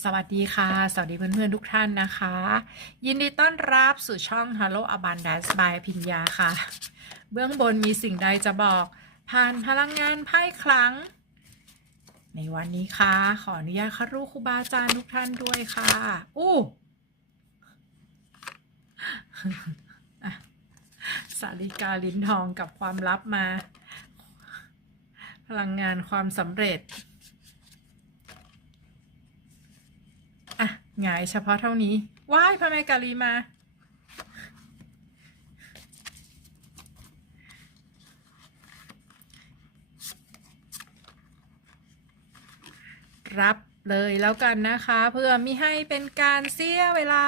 สวัสดีค่ะ สวัสดีเพื่อนๆทุกท่านนะคะ ยินดีต้อนรับสู่ช่อง Hello Abundance by พิญญาค่ะ เบื้องบนมีสิ่งใดจะบอกผ่านพลังงานไพ่ครั้ง ในวันนี้ค่ะ ขออนุญาตคารุครูบาอาจารย์ทุกท่านด้วยค่ะ อู้สาริกาลิ้นทองกับความลับมา พลังงานความสำเร็จ หงายเฉพาะเท่านี้ว้ายพระแม่กาลีมา รับเลยแล้วกันนะคะ เพื่อมิให้เป็นการเสียเวลา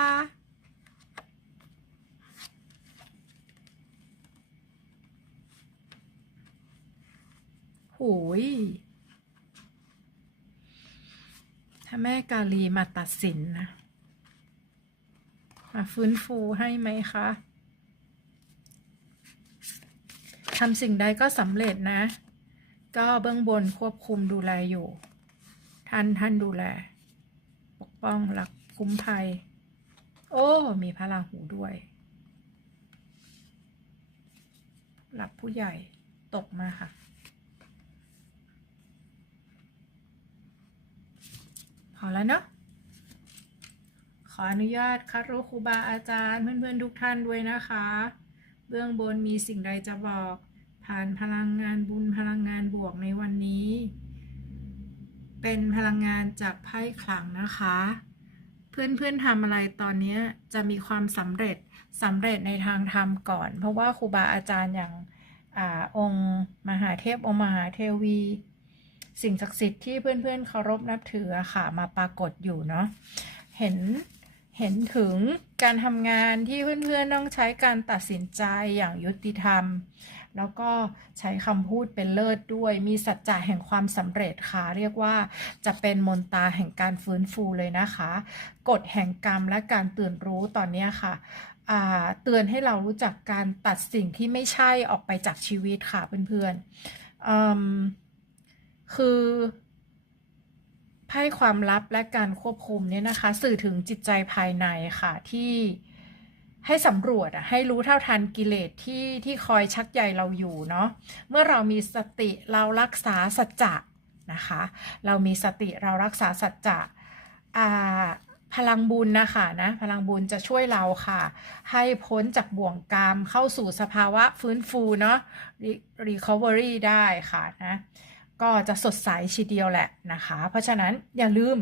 หูยาแม่กาลีมาตัดสินนะ มาฟื้นฟูให้ไหมคะทำสิ่งใดก็สำเร็จนะ ก็เบื้องบนควบคุมดูแลอยู่ ท่านท่านดูแล ปกป้องหลักคุ้มภัย โอ้ มีพระราหูด้วย หลักผู้ใหญ่ตกมาค่ะ อแล้วเนาะขออนุญาตคารุครูบาอาจารย์เพื่อนๆทุกท่านด้วยนะคะ เบื้องบนมีสิ่งใดจะบอก ผ่านพลังงานบุญพลังงานบวกในวันนี้ เป็นพลังงานจากไพ่ขลังนะคะ เพื่อนๆทำอะไรตอนนี้จะมีความสำเร็จสำเร็จในทางธรรมก่อน เพราะว่าครูบาอาจารย์อย่างอาองค์ มหาเทพองค์มหาเทวี สิ่งศักดิ์สิทธิ์ที่เพื่อนๆเคารพนับถือค่ะมาปรากฏอยู่เนาะเห็นเห็นถึงการทำงานที่เพื่อนๆต้องใช้การตัดสินใจอย่างยุติธรรม แล้วก็ใช้คำพูดเป็นเลิศด้วย มีสัจจะแห่งความสำเร็จค่ะ เรียกว่าจะเป็นมนตาแห่งการฟื้นฟูเลยนะคะ กฎแห่งกรรมและการตื่นรู้ตอนนี้ค่ะเตือนให้เรารู้จักการตัดสิ่งที่ไม่ใช่ออกไปจากชีวิตค่ะเพื่อนๆอืม คือไพ่ความลับและการควบคุมเนี่ยนะคะ สื่อถึงจิตใจภายในค่ะที่ให้สำรวจให้รู้เท่าทันกิเลสที่ที่คอยชักใยเราอยู่เนาะเมื่อเรามีสติเรารักษาสัจจะนะคะ เรามีสติเรารักษาสัจจะพลังบุญนะคะนะพลังบุญจะช่วยเราค่ะ ให้พ้นจากบ่วงกรรมเข้าสู่สภาวะฟื้นฟูเนาะ recovery ได้ค่ะนะ ก็จะสดใสชีเดียวแหละนะคะ เพราะฉะนั้นอย่าลืม